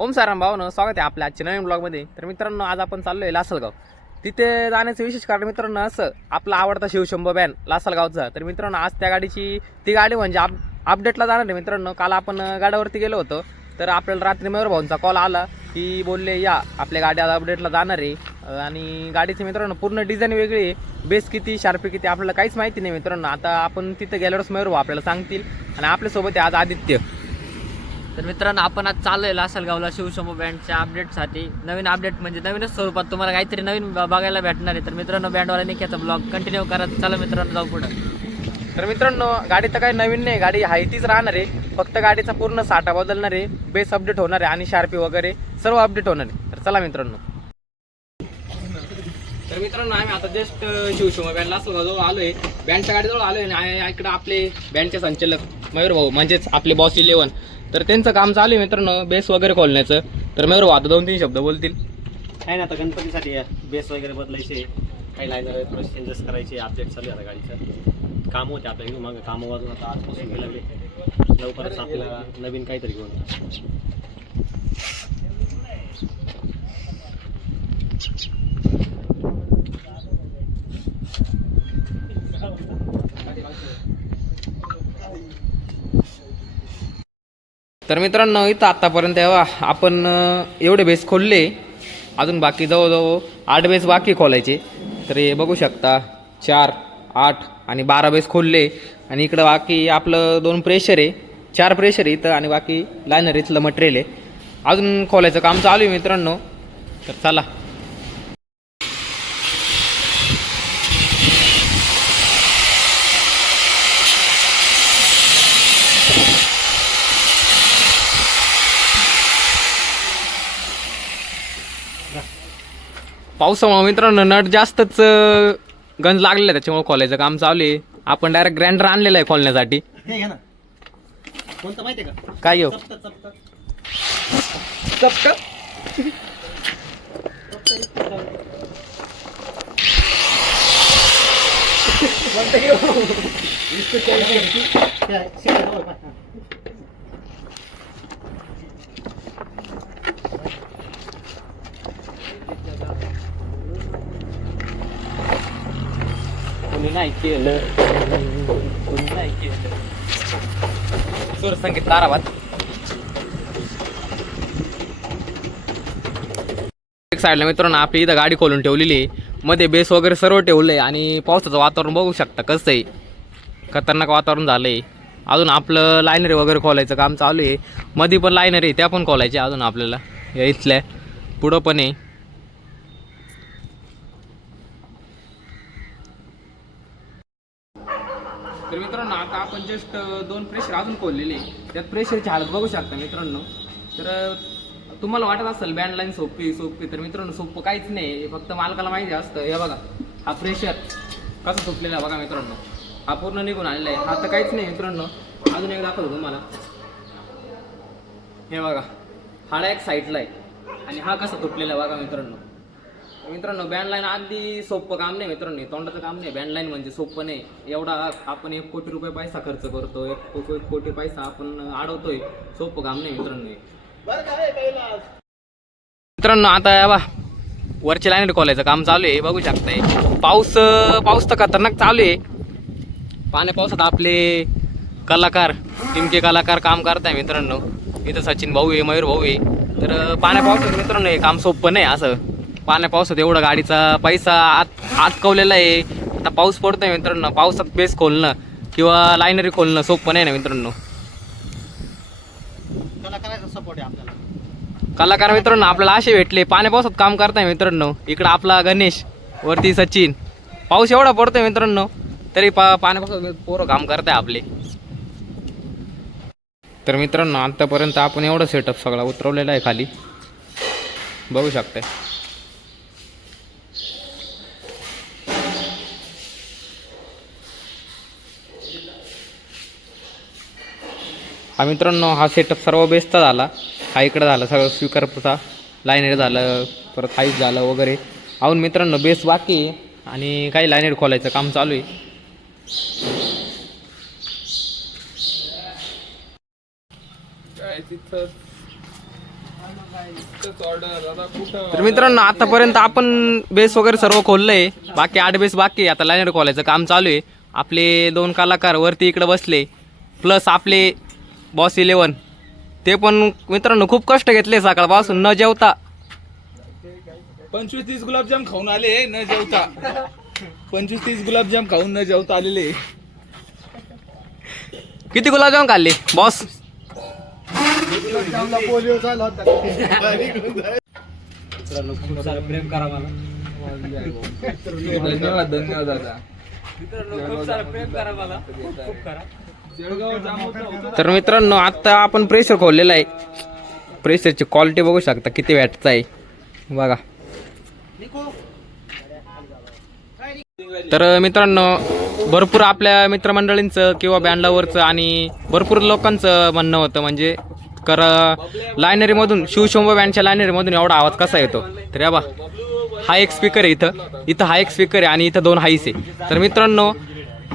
ओम साराम भावनं स्वागत आहे आपल्या आजच्या नवीन ब्लॉगमध्ये. तर मित्रांनो, आज आपण चाललो आहे लासलगाव. तिथे जाण्याचं विशेष कारण मित्रांनो असं, आपला आवडता शिवशंभो बॅन लासलगावचा. तर मित्रांनो, आज त्या गाडीची ती गाडी म्हणजे अपडेटला जाणार आहे मित्रांनो. काल आपण गाड्यावरती गेलो होतो, तर आपल्याला रात्री मयूर भाऊंचा कॉल आला की बोलले या आपल्या गाडी आज अपडेटला जाणार आहे. आणि गाडीची मित्रांनो पूर्ण डिझाईन वेगळी आहे, बेस किती शार्पी किती आपल्याला काहीच माहिती नाही मित्रांनो. आता आपण तिथे गेल्यावरच मयूर भाऊ आपल्याला सांगतील. आणि आपल्यासोबत आहे आज आदित्य. तर मित्रांनो, आपण आज चाललोय लासलगावला शिवशंभो बँडच्या अपडेटसाठी. नवीन अपडेट म्हणजे नवीनच स्वरूपात तुम्हाला काहीतरी नवीन बघायला भेटणार आहे. तर मित्रांनो, बँडवाला निघ्याचा ब्लॉग कंटिन्यू करत चला मित्रांनो, जाऊ पुढं. तर मित्रांनो, गाडी तर काही नवीन नाही, गाडी आहे तीच राहणार आहे. फक्त गाडीचा पूर्ण साठा बदलणार आहे, बेस अपडेट होणार आहे आणि शार्पी वगैरे सर्व अपडेट होणार आहे. तर चला मित्रांनो. तर मित्रांनो, आम्ही आता जस्ट शिवशंभो बँड लासलगावजवळ आलो आहे. बँडच्या गाडीजवळ आलो आहे आणि इकडं आपले बँडचे संचालक मयूर भाऊ म्हणजेच आपले बॉस 11. तर त्यांचं काम चालू आहे मित्रांनो बेस वगैरे खोलण्याचं. तर मयूर भाऊ आता 2-3 शब्द बोलतील. काय ना, आता गणपतीसाठी बेस वगैरे बदलायचे, काही लाईनर थोडे चेंजेस करायचे. अपडेट चालू आहे आता गाडीचं. कामं होते आपल्या इथून मागं, कामं वाजून आता आजपासून घ्यायला लागले. लवकरच आपल्याला नवीन काहीतरी घेऊन. तर मित्रांनो, इथं आत्तापर्यंत आपण एवढे बेस खोलले, अजून बाकी जवळजवळ 8 बेस बाकी खोलायचे. तर हे बघू शकता 4, 8 आणि 12 बेस खोलले. आणि इकडं बाकी आपलं 2 प्रेशर आहे, 4 प्रेशर आहे इथं आणि बाकी लायनर इथलं मटेरियल आहे. अजून खोलायचं काम चालू आहे मित्रांनो. तर चला. पावसामुळे मित्रांनो नट जास्तच गंज लागलेला आहे, त्याच्यामुळे खोलायचं काम चालू आहे. आपण डायरेक्ट ग्राइंडर आणलेलं आहे खोलण्यासाठी. हे घ्या ना, कोणतं माहिती आहे का? काय येऊ चपट कोणी नाही केलं, कोणी नाही केलं. सूर संगीत ताराबाद. एक साईडला मित्रांनो आपली इथं गाडी खोलून ठेवलेली आहे, मध्ये बेस वगैरे सर्व ठेवलं आहे. आणि पावसाचं वातावरण बघू शकता कसं आहे, खतरनाक वातावरण झालं आहे. अजून आपलं लायनरी वगैरे खोलायचं काम चालू आहे. मध्ये पण लायनरी आहे, त्या पण खोलायच्या अजून आपल्याला. या इथल्या पुढं पण आहे. तर मित्रांनो, आता आपण जस्ट 2 प्रेशर अजून खोललेले, त्यात प्रेशरची हालत बघू शकता मित्रांनो. तर तुम्हाला वाटत असेल बँड लाईन सोपी, तर मित्रांनो सोपं काहीच नाही, फक्त मालकाला माहिती असतं. हे बघा, हा प्रेशर कसा सुटलेला आहे बघा मित्रांनो, हा पूर्ण निघून आलेला आहे. हा तर काहीच नाही मित्रांनो. अजून एक दाखवतो तुम्हाला. हे बघा, हाडा एक साईडला आहे आणि हा कसा तुटलेला आहे बघा मित्रांनो. मित्रांनो, बँड लाईन अगदी सोपं काम नाही मित्रांनो, तोंडाचं काम नाही. बँड लाईन म्हणजे सोपं नाही. एवढा आपण 1 कोटी रुपये पैसा खर्च करतो, 1 कोटी पैसा आपण अडवतोय, सोपं काम नाही मित्रांनो. मित्रांनो, आता वरच्या लाईन खोलायचं काम चालू आहे, बघू शकताय. पाऊस तर खतरनाक चालू आहे. पावसात आपले कलाकार, टिमके कलाकार काम करताय मित्रांनो. इथं सचिन भाऊ आहे, मयूर भाऊ आहे. तर पावसात मित्रांनो हे काम सोपं नाही. असं पावसात एवढं गाडीचा पैसा आटकवलेला आहे. आता पाऊस पडतोय मित्रांनो, पावसात बेस खोलणं किंवा लायनरी खोलणं सोपं नाही ना मित्रांनो. कलाकाराचा सपोर्ट आहे आपल्याला. कलाकार मित्रांनो आपल्याला असे भेटले, पावसात काम करताय मित्रांनो. इकडं आपला गणेश, वरती सचिन. पाऊस एवढा पडतोय मित्रांनो, तरी पावसात पोरं काम करताय आपले. तर मित्रांनो, आतापर्यंत आपण एवढं सेटअप सगळा उतरवलेला आहे खाली, बघू शकताय. हा मित्रांनो, हा सेटअप सर्व बेस्टचा झाला. हा इकडं झाला सगळं स्पीकरचा, लायनर झालं, परत हाईट झालं वगैरे. अजून मित्रांनो बेस बाकी आहे आणि काही लायनर खोलायचं काम चालू आहे. काय तिथं तर मित्रांनो आतापर्यंत आपण बेस वगैरे सर्व खोललंय, बाकी 8 बेस बाकी आहे. आता लायनर खोलायचं काम चालू आहे. आपले 2 कलाकार वरती इकडे बसले, प्लस आपले बॉस 11 ते पण मित्रांनो खूप कष्ट घेतले सकाळपासून न जेवता. 25-30 गुलाबजाम खाऊन आले न जेवता. 25-30 गुलाबजाम खाऊन न जेवता आलेले. किती गुलाबजाम खाल्ले बॉस? धन्यवाद धन्यवाद दादा. तर मित्रांनो आता आपण प्रेशर खोललेला आहे. प्रेशरची क्वालिटी बघू शकता किती वॅटचा आहे बघा. तर मित्रांनो भरपूर आपल्या मित्रमंडळींचं किंवा बँड लव्हरचं आणि भरपूर लोकांचं म्हणणं होतं म्हणजे लायनरीमधून शिवशंभो बँडच्या लायनरीमधून एवढा आवाज कसा येतो. तर या बा हा एक स्पीकर आहे, इथं हा एक स्पीकर आहे आणि इथं 2 हाईस आहे. तर मित्रांनो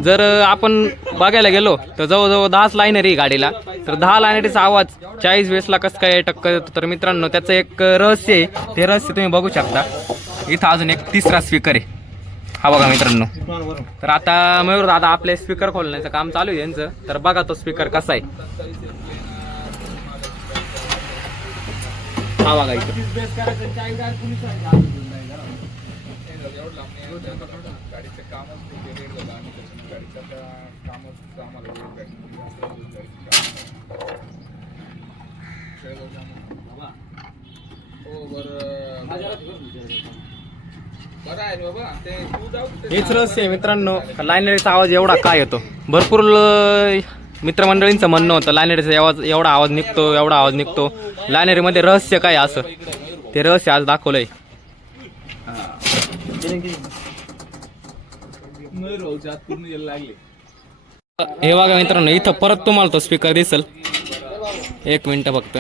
जर आपण बघायला गेलो तर जवळजवळ 10 लायनरी आहे गाडीला. तर 10 लायनरीचा आवाज 40 बेसला कसं काय टक्कर येतो. तर मित्रांनो त्याचं एक रहस्य आहे, ते रहस्य तुम्ही बघू शकता. इथं अजून एक 3रा स्पीकर आहे, हा बघा मित्रांनो. तर आता मयूर दादा आपले स्पीकर खोलण्याचं काम चालू आहे यांचं. तर बघा तो स्पीकर कसा आहे, हा बघा इथं. हेच रहस्य आहे मित्रांनो लायनरीचा आवाज एवढा काय येतो. भरपूर मित्रमंडळींचं म्हणणं होतं लायनरीचा आवाज एवढा आवाज निघतो लायनरीमध्ये रहस्य काय असं, ते रहस्य आज दाखवलंय. हे बघा मित्रांनो इथं परत तुम्हाला तो स्पीकर दिसेल. 1 मिनिट फक्त.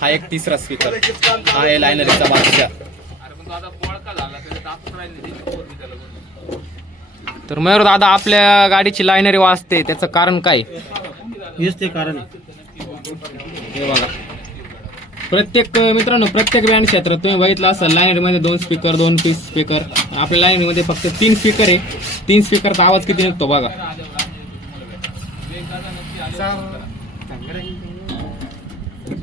हा एक 3रा स्पीकर, हा आहे लायनरीचा बादशाह. तर मयूर दादा आपल्या गाडीची लायनरी वाजते त्याचं कारण काय? हेच ते कारण आहे. हे बघा प्रत्येक मित्रांनो प्रत्येक बँड क्षेत्रात तुम्ही बघितलं असाल लायनरीमध्ये 2 स्पीकर 2 पीस स्पीकर. आपल्या लायनरीमध्ये फक्त 3 स्पीकर आहे. 3 स्पीकरचा आवाज किती निघतो बघा.